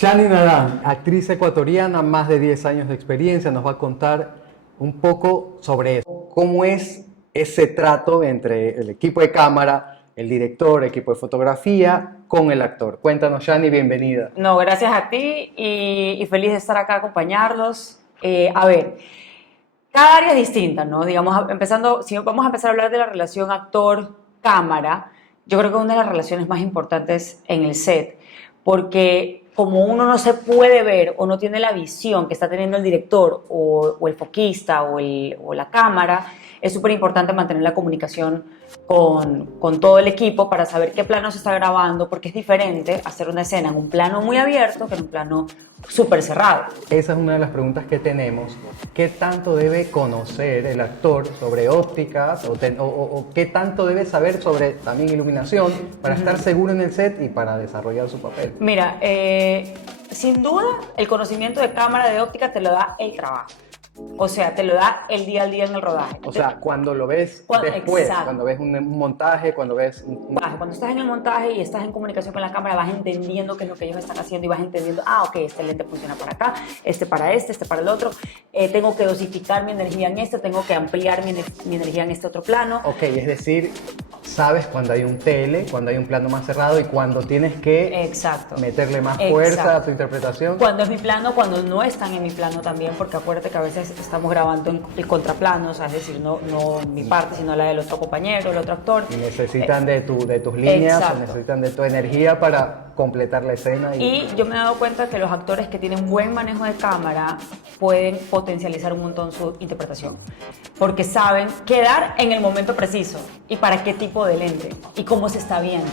Shani Nadán, actriz ecuatoriana, más de 10 años de experiencia, nos va a contar un poco sobre eso. ¿Cómo es ese trato entre el equipo de cámara, el director, el equipo de fotografía, con el actor? Cuéntanos, Shani, bienvenida. No, gracias a ti y feliz de estar acá acompañarlos. A ver, cada área es distinta, ¿no? Digamos, empezando, si vamos a empezar a hablar de la relación actor-cámara, yo creo que es una de las relaciones más importantes en el set, porque como uno no se puede ver o no tiene la visión que está teniendo el director o el foquista o la cámara, es súper importante mantener la comunicación con todo el equipo para saber qué plano se está grabando, porque es diferente hacer una escena en un plano muy abierto que en un plano súper cerrado. Esa es una de las preguntas que tenemos. ¿Qué tanto debe conocer el actor sobre ópticas o qué tanto debe saber sobre también iluminación para estar seguro en el set y para desarrollar su papel? Mira, sin duda el conocimiento de cámara, de óptica, te lo da el trabajo. O sea, te lo da el día al día en el rodaje. O sea, cuando lo ves después, exacto. cuando ves un montaje, cuando ves Cuando estás en el montaje y estás en comunicación con la cámara, vas entendiendo qué es lo que ellos están haciendo y vas entendiendo, ok, este lente funciona para acá, este para el otro, tengo que dosificar mi energía en este, tengo que ampliar mi energía en este otro plano. Ok, es decir, sabes cuando hay un tele, cuando hay un plano más cerrado y cuando tienes que meterle más fuerza a tu interpretación. Cuando es mi plano, cuando no están en mi plano también, porque acuérdate que a veces estamos grabando en contraplano, o sea, es decir, no mi parte, sino la del otro compañero, el otro actor. Y necesitan de tus líneas, o necesitan de tu energía para completar la escena. Y yo me he dado cuenta que los actores que tienen buen manejo de cámara pueden potencializar un montón su interpretación, porque saben qué dar en el momento preciso y para qué tipo de lente y cómo se está viendo.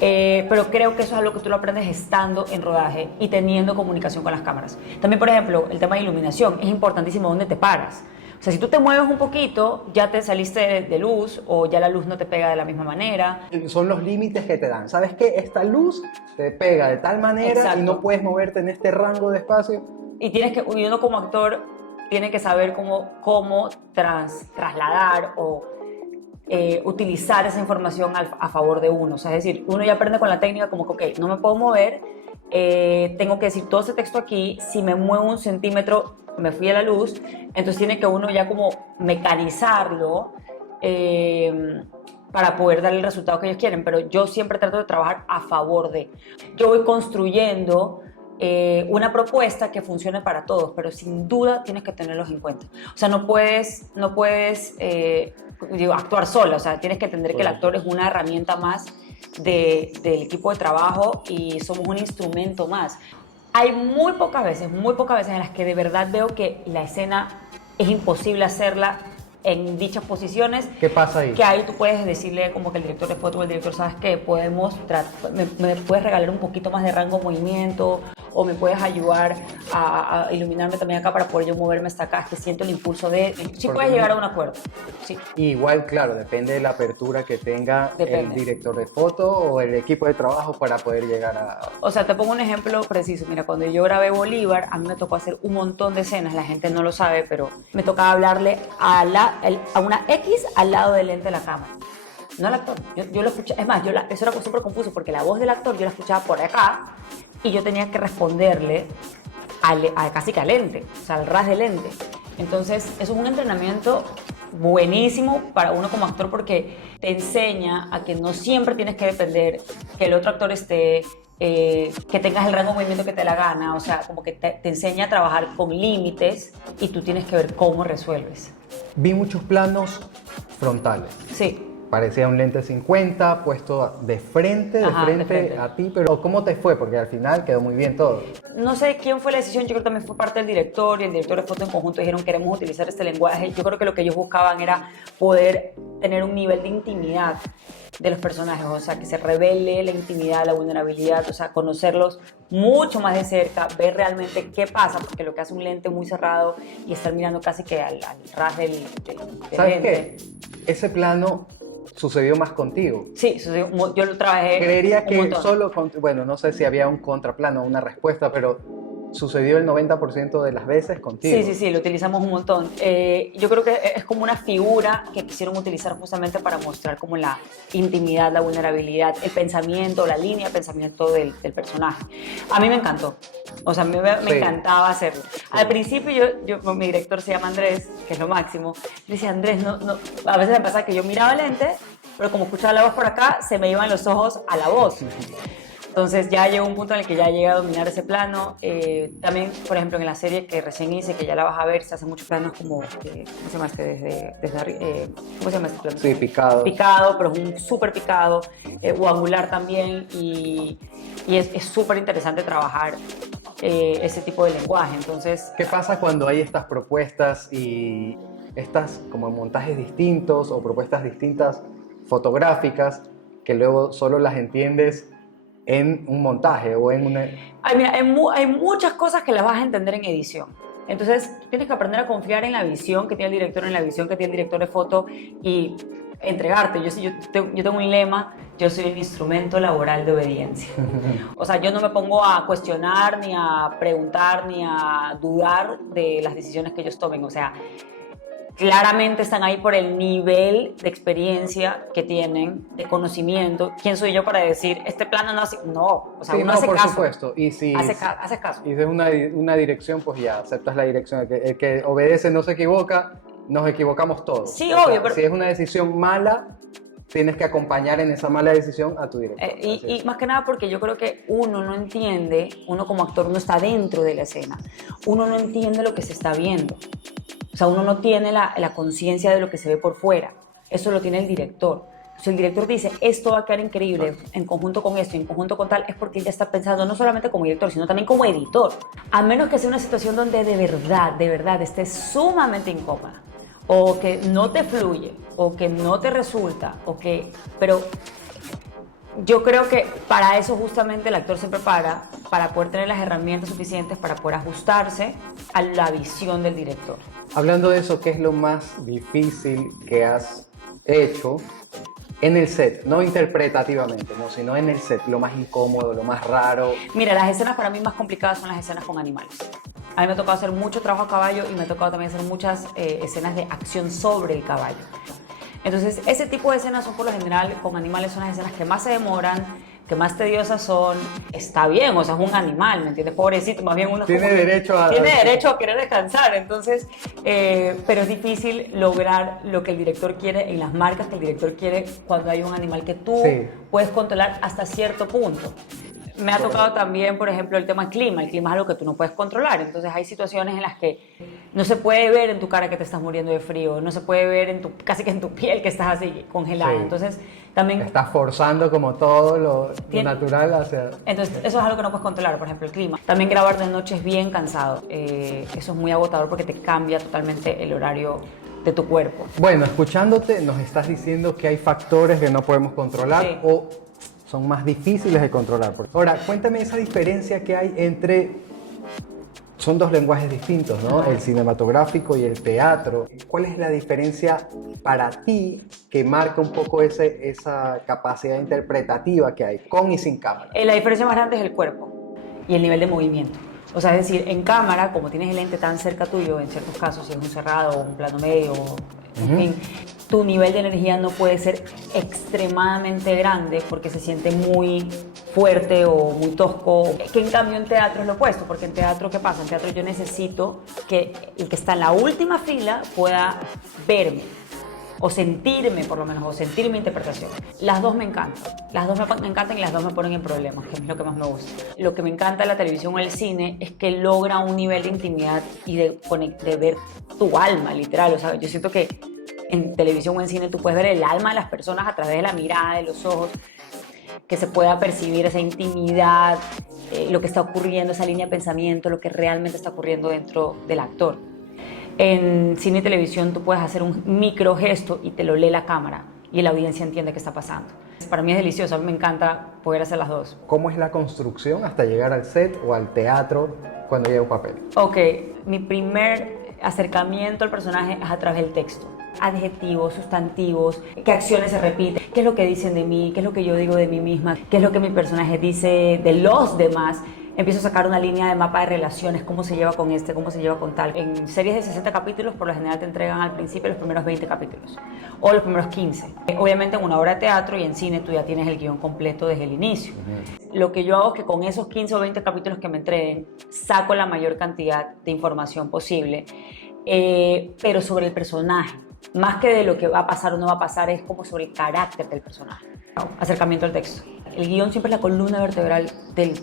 Pero creo que eso es algo que tú lo aprendes estando en rodaje y teniendo comunicación con las cámaras. También, por ejemplo, el tema de iluminación. Es importantísimo dónde te paras. O sea, si tú te mueves un poquito, ya te saliste de luz o ya la luz no te pega de la misma manera. Son los límites que te dan. ¿Sabes qué? Esta luz te pega de tal manera y no puedes moverte en este rango de espacio. Y uno como actor tiene que saber cómo trasladar o utilizar esa información a favor de uno. O sea, es decir, uno ya aprende con la técnica como que, ok, no me puedo mover, tengo que decir todo ese texto aquí, si me muevo un centímetro me fui a la luz, entonces tiene que uno ya como mecanizarlo para poder dar el resultado que ellos quieren, pero yo siempre trato de trabajar a favor de. Yo voy construyendo una propuesta que funcione para todos, pero sin duda tienes que tenerlos en cuenta. O sea, no puedes actuar sola, o sea, tienes que entender que el actor es una herramienta más del equipo de trabajo y somos un instrumento más. Hay muy pocas veces en las que de verdad veo que la escena es imposible hacerla en dichas posiciones. ¿Qué pasa ahí? Que ahí tú puedes decirle como que el director de foto o el director, ¿sabes qué? Me puedes regalar un poquito más de rango de movimiento o me puedes ayudar a iluminarme también acá para poder yo moverme hasta acá, que siento el impulso de... Sí puedes llegar a un acuerdo, sí. Igual, claro, depende de la apertura que tenga el director de foto o el equipo de trabajo para poder llegar a... O sea, te pongo un ejemplo preciso. Mira, cuando yo grabé Bolívar, a mí me tocó hacer un montón de escenas, la gente no lo sabe, pero me tocaba hablarle a una X al lado del lente de la cámara. No al actor. Yo lo escuchaba, es más, eso era súper confuso porque la voz del actor yo la escuchaba por acá y yo tenía que responderle casi que al lente, o sea, al ras del lente. Entonces, eso es un entrenamiento buenísimo para uno como actor porque te enseña a que no siempre tienes que depender que el otro actor esté, que tengas el rango de movimiento que te la gana, o sea, como que te enseña a trabajar con límites y tú tienes que ver cómo resuelves. Vi muchos planos frontales. Sí. Parecía un lente 50 puesto de frente a ti, pero ¿cómo te fue? Porque al final quedó muy bien todo. No sé quién fue la decisión, yo creo que también fue parte del director y el director de foto en conjunto dijeron queremos utilizar este lenguaje. Yo creo que lo que ellos buscaban era poder tener un nivel de intimidad de los personajes, o sea, que se revele la intimidad, la vulnerabilidad, o sea, conocerlos mucho más de cerca, ver realmente qué pasa, porque lo que hace un lente muy cerrado y estar mirando casi que al ras del ¿Sabes lente. qué? Ese plano sucedió más contigo. Sí, sucedió, yo lo trabajé. Creería que solo, bueno, no sé si había un contraplano o una respuesta, pero sucedió el 90% de las veces contigo. Sí, lo utilizamos un montón. Yo creo que es como una figura que quisieron utilizar justamente para mostrar como la intimidad, la vulnerabilidad, el pensamiento, la línea de pensamiento del personaje. A mí me encantó. O sea, me encantaba hacerlo. Al principio mi director se llama Andrés, que es lo máximo. Le decía, Andrés, no, a veces me pasa que yo miraba lente, pero como escuchaba la voz por acá, se me iban los ojos a la voz. Entonces ya llegó un punto en el que ya llegué a dominar ese plano. También, por ejemplo, en la serie que recién hice, que ya la vas a ver, se hacen muchos planos como, ¿cómo se llama este? ¿Cómo se llama este plano? Sí, picado. Picado, pero es un súper picado, o angular también, y es súper interesante trabajar ese tipo de lenguaje. Entonces, ¿qué pasa cuando hay estas propuestas y estas como montajes distintos o propuestas distintas fotográficas que luego solo las entiendes en un montaje o en una... Mira, hay muchas cosas que las vas a entender en edición. Entonces, tienes que aprender a confiar en la visión que tiene el director, en la visión que tiene el director de foto y entregarte. Yo tengo un lema: yo soy el instrumento laboral de obediencia. O sea, yo no me pongo a cuestionar, ni a preguntar, ni a dudar de las decisiones que ellos tomen. O sea, claramente están ahí por el nivel de experiencia que tienen, de conocimiento. ¿Quién soy yo para decir, este plano no hace? No, o sea, sí, uno no, hace por caso. supuesto. Y si hace caso. y si es una dirección, pues ya aceptas la dirección. El que obedece no se equivoca, nos equivocamos todos. Sí, o sea, obvio, pero... si es una decisión mala, tienes que acompañar en esa mala decisión a tu director. Y más que nada porque yo creo que uno no entiende, uno como actor no está dentro de la escena, uno no entiende lo que se está viendo. O sea, uno no tiene la conciencia de lo que se ve por fuera. Eso lo tiene el director. Si el director dice, esto va a quedar increíble en conjunto con esto, en conjunto con tal, es porque él ya está pensando no solamente como director, sino también como editor. A menos que sea una situación donde de verdad estés sumamente incómoda, o que no te fluye, o que no te resulta, pero yo creo que para eso justamente el actor se prepara, para poder tener las herramientas suficientes para poder ajustarse a la visión del director. Hablando de eso, ¿qué es lo más difícil que has hecho en el set? No interpretativamente, no, sino en el set, lo más incómodo, lo más raro. Mira, las escenas para mí más complicadas son las escenas con animales. A mí me ha tocado hacer mucho trabajo a caballo y me ha tocado también hacer muchas escenas de acción sobre el caballo. Entonces, ese tipo de escenas son por lo general, con animales, son las escenas que más se demoran, que más tediosas son. Está bien, o sea, es un animal, ¿me entiendes? Pobrecito, más bien uno tiene derecho a querer descansar. Entonces, pero es difícil lograr lo que el director quiere en las marcas que el director quiere cuando hay un animal que tú puedes controlar hasta cierto punto. Me ha tocado también, por ejemplo, el tema clima. El clima es algo que tú no puedes controlar. Entonces hay situaciones en las que no se puede ver en tu cara que te estás muriendo de frío, no se puede ver casi que en tu piel que estás así congelada. Sí. Entonces también... Estás forzando como todo lo natural hacia... Entonces eso es algo que no puedes controlar, por ejemplo, el clima. También grabar de noche es bien cansado. Eso es muy agotador porque te cambia totalmente el horario de tu cuerpo. Bueno, escuchándote nos estás diciendo que hay factores que no podemos controlar o son más difíciles de controlar. Ahora, cuéntame esa diferencia que hay entre... Son dos lenguajes distintos, ¿no? El cinematográfico y el teatro. ¿Cuál es la diferencia para ti que marca un poco esa capacidad interpretativa que hay con y sin cámara? La diferencia más grande es el cuerpo y el nivel de movimiento. O sea, es decir, en cámara, como tienes el lente tan cerca tuyo, en ciertos casos, si es un cerrado o un plano medio, en fin, tu nivel de energía no puede ser extremadamente grande porque se siente muy fuerte o muy tosco, que en cambio en teatro es lo opuesto, porque en teatro, ¿qué pasa? En teatro yo necesito que el que está en la última fila pueda verme, o sentirme por lo menos, o sentir mi interpretación. Las dos me encantan, me encantan y las dos me ponen en problemas, que es lo que más me gusta. Lo que me encanta de la televisión o el cine es que logra un nivel de intimidad y de ver tu alma, literal. O sea, yo siento que en televisión o en cine tú puedes ver el alma de las personas a través de la mirada, de los ojos, que se pueda percibir esa intimidad, lo que está ocurriendo, esa línea de pensamiento, lo que realmente está ocurriendo dentro del actor. En cine y televisión tú puedes hacer un micro gesto y te lo lee la cámara y la audiencia entiende qué está pasando. Para mí es delicioso, a mí me encanta poder hacer las dos. ¿Cómo es la construcción hasta llegar al set o al teatro cuando llega un papel? Ok, mi primer acercamiento al personaje es a través del texto. Adjetivos, sustantivos, qué acciones se repiten, qué es lo que dicen de mí, qué es lo que yo digo de mí misma, qué es lo que mi personaje dice de los demás. empiezo a sacar una línea de mapa de relaciones, cómo se lleva con este, cómo se lleva con tal. En series de 60 capítulos, por lo general te entregan al principio los primeros 20 capítulos o los primeros 15. Obviamente en una obra de teatro y en cine tú ya tienes el guión completo desde el inicio. Lo que yo hago es que con esos 15 o 20 capítulos que me entreguen, saco la mayor cantidad de información posible, pero sobre el personaje. Más que de lo que va a pasar o no va a pasar, es como sobre el carácter del personaje. Acercamiento al texto. El guión siempre es la columna vertebral del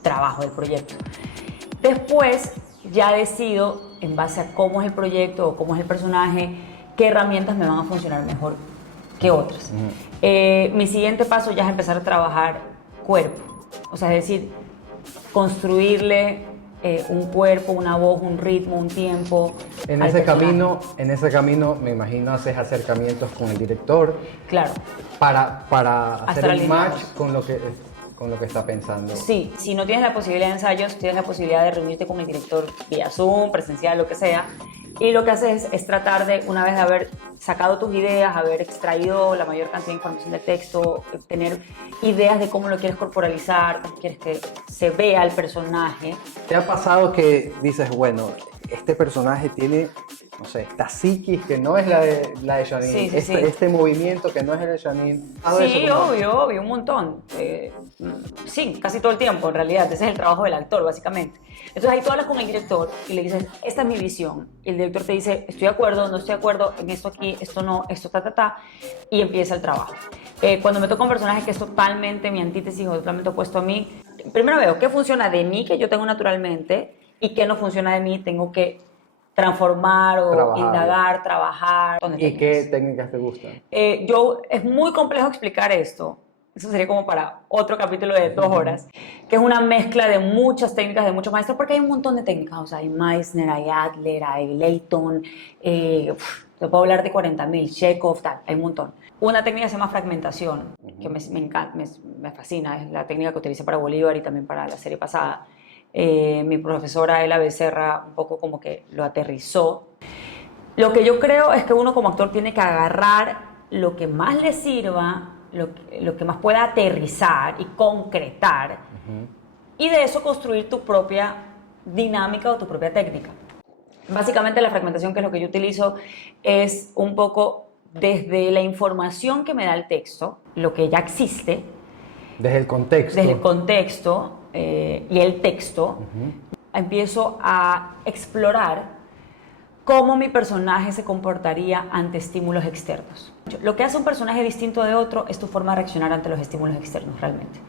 trabajo, del proyecto. Después ya decido, en base a cómo es el proyecto o cómo es el personaje, qué herramientas me van a funcionar mejor que otras. Mi siguiente paso ya es empezar a trabajar cuerpo. O sea, es decir, construirle un cuerpo, una voz, un ritmo, un tiempo. En ese camino, me imagino, haces acercamientos con el director. Claro. Para hacer un match con lo que está pensando. Sí, si no tienes la posibilidad de ensayos, tienes la posibilidad de reunirte con el director vía Zoom, presencial, lo que sea. Y lo que haces es tratar de, una vez de haber sacado tus ideas, haber extraído la mayor cantidad de información del texto, tener ideas de cómo lo quieres corporalizar, cómo quieres que se vea el personaje. ¿Te ha pasado que dices, bueno, este personaje tiene, no sé, esta psiquis que no es la de Janine, este movimiento que no es el de Janine? Sí, obvio, un montón. Sí, casi todo el tiempo, en realidad. Ese es el trabajo del actor, básicamente. Entonces ahí tú hablas con el director y le dices, esta es mi visión. Y el director te dice, estoy de acuerdo, no estoy de acuerdo, en esto aquí, esto no, esto y empieza el trabajo. Cuando me toca un personaje que es totalmente mi antítesis o totalmente opuesto a mí, primero veo qué funciona de mí, que yo tengo naturalmente, y qué no funciona de mí, tengo que transformar o indagar, trabajar. ¿Y qué técnicas te gustan? Es muy complejo explicar esto. Eso sería como para otro capítulo de 2 horas, que es una mezcla de muchas técnicas, de muchos maestros, porque hay un montón de técnicas. O sea, hay Meissner, hay Adler, hay Layton, te puedo hablar de 40.000, Chekhov, tal, hay un montón. Una técnica se llama fragmentación, que me encanta, me fascina, es la técnica que utilicé para Bolívar y también para la serie pasada. Mi profesora Ela Becerra un poco como que lo aterrizó. Lo que yo creo es que uno como actor tiene que agarrar lo que más le sirva, lo que más pueda aterrizar y concretar, y de eso construir tu propia dinámica o tu propia técnica. Básicamente la fragmentación, que es lo que yo utilizo, es un poco desde la información que me da el texto, lo que ya existe, desde el contexto y el texto, empiezo a explorar cómo mi personaje se comportaría ante estímulos externos. Lo que hace un personaje distinto de otro es tu forma de reaccionar ante los estímulos externos, realmente.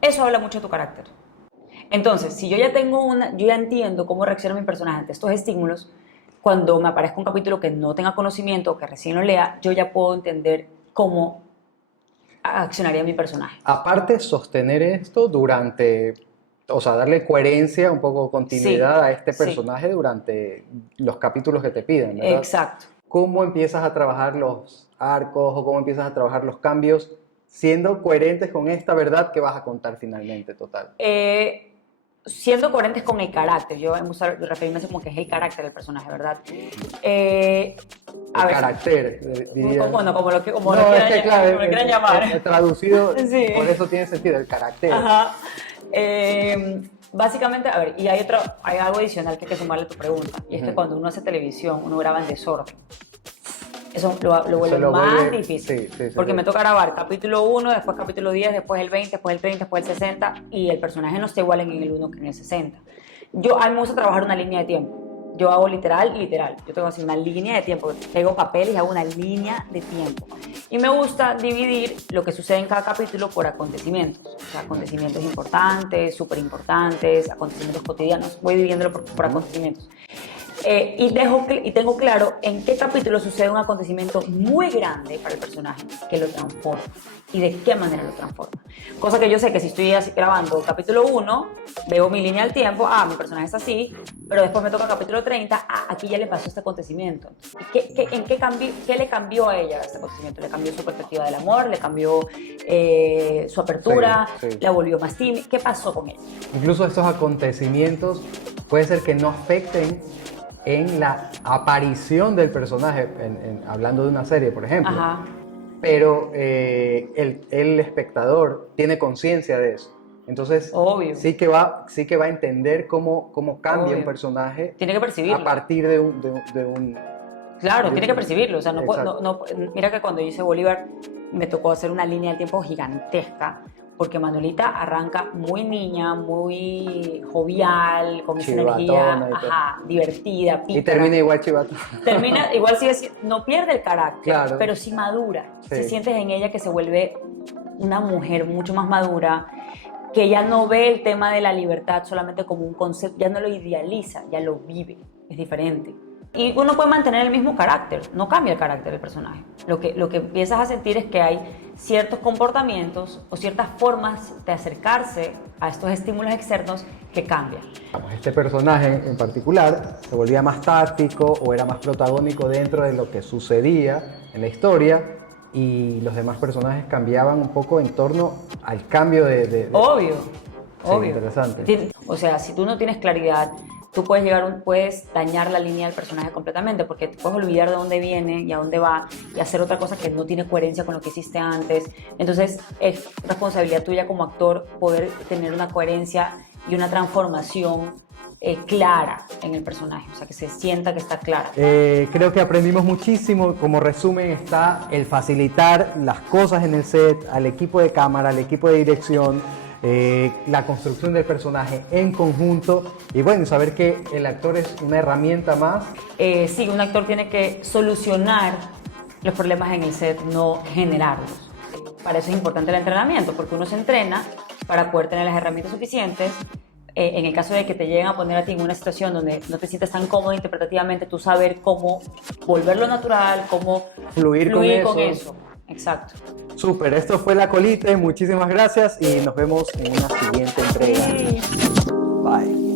Eso habla mucho de tu carácter. Entonces, si yo ya entiendo cómo reacciona mi personaje ante estos estímulos, cuando me aparezca un capítulo que no tenga conocimiento o que recién lo lea, yo ya puedo entender cómo accionaría mi personaje. Aparte, sostener esto durante... O sea, darle coherencia, un poco continuidad a este personaje durante los capítulos que te piden, ¿verdad? Exacto. ¿Cómo empiezas a trabajar los arcos o cómo empiezas a trabajar los cambios siendo coherentes con esta verdad que vas a contar finalmente, total? Siendo coherentes con el carácter. Yo me gusta referirme a como que es el carácter del personaje, ¿verdad? Carácter, diría. Bueno, como lo quieran llamar. Traducido, sí. Por eso tiene sentido, el carácter. Ajá. Básicamente, a ver, y hay algo adicional que hay que sumarle a tu pregunta, y es que cuando uno hace televisión, uno graba en desorden. Eso lo vuelve más difícil, porque me toca grabar capítulo 1, después capítulo 10, después el 20, después el 30, después el 60, y el personaje no está igual en el 1 que en el 60. A mí me gusta trabajar una línea de tiempo. Yo hago literal. Yo tengo así una línea de tiempo. Pego papeles y hago una línea de tiempo. Y me gusta dividir lo que sucede en cada capítulo por acontecimientos. O sea, acontecimientos importantes, súper importantes, acontecimientos cotidianos. Voy dividiéndolo por acontecimientos. Y tengo claro en qué capítulo sucede un acontecimiento muy grande para el personaje que lo transforma y de qué manera lo transforma. Cosa que yo sé que si estoy grabando capítulo 1, veo mi línea del tiempo, mi personaje es así, pero después me toca capítulo 30, aquí ya le pasó este acontecimiento. ¿Qué le cambió a ella este acontecimiento? Le cambió su perspectiva del amor, le cambió su apertura, la volvió más tímida. ¿Qué pasó con ella? Incluso estos acontecimientos puede ser que no afecten en la aparición del personaje, hablando de una serie, por ejemplo. Pero el espectador tiene conciencia de eso. Entonces, Obvio. sí que va a entender cómo cambia un Obvio. personaje Tiene que percibirlo. a partir de un Claro, de tiene que un- percibirlo. O sea, Exacto. mira que cuando yo hice Bolívar me tocó hacer una línea del tiempo gigantesca, porque Manuelita arranca muy niña, muy jovial, con esa energía, chivatona y todo. ajá, divertida, Y pícara. termina igual chivatona. Termina, igual no pierde el carácter, Claro. pero sí madura. Sí. Si sientes en ella que se vuelve una mujer mucho más madura, que ya no ve el tema de la libertad solamente como un concepto, ya no lo idealiza, ya lo vive, es diferente. Y uno puede mantener el mismo carácter, no cambia el carácter del personaje. Lo que empiezas a sentir es que hay ciertos comportamientos o ciertas formas de acercarse a estos estímulos externos que cambian. Este personaje en particular se volvía más táctico o era más protagónico dentro de lo que sucedía en la historia y los demás personajes cambiaban un poco en torno al cambio de... Obvio, Sí, obvio. interesante. O sea, si tú no tienes claridad, tú puedes dañar la línea del personaje completamente, porque te puedes olvidar de dónde viene y a dónde va y hacer otra cosa que no tiene coherencia con lo que hiciste antes. Entonces, es responsabilidad tuya como actor poder tener una coherencia y una transformación clara en el personaje, o sea, que se sienta que está clara. Creo que aprendimos muchísimo. Como resumen está el facilitar las cosas en el set, al equipo de cámara, al equipo de dirección, la construcción del personaje en conjunto y bueno, saber que el actor es una herramienta más. Sí, un actor tiene que solucionar los problemas en el set, no generarlos. Para eso es importante el entrenamiento, porque uno se entrena para poder tener las herramientas suficientes. En el caso de que te lleguen a poner a ti en una situación donde no te sientes tan cómodo interpretativamente, tú saber cómo volverlo natural, cómo Fluir con eso. Exacto. Súper, esto fue La Colite, muchísimas gracias y nos vemos en una siguiente entrega. Sí. Bye.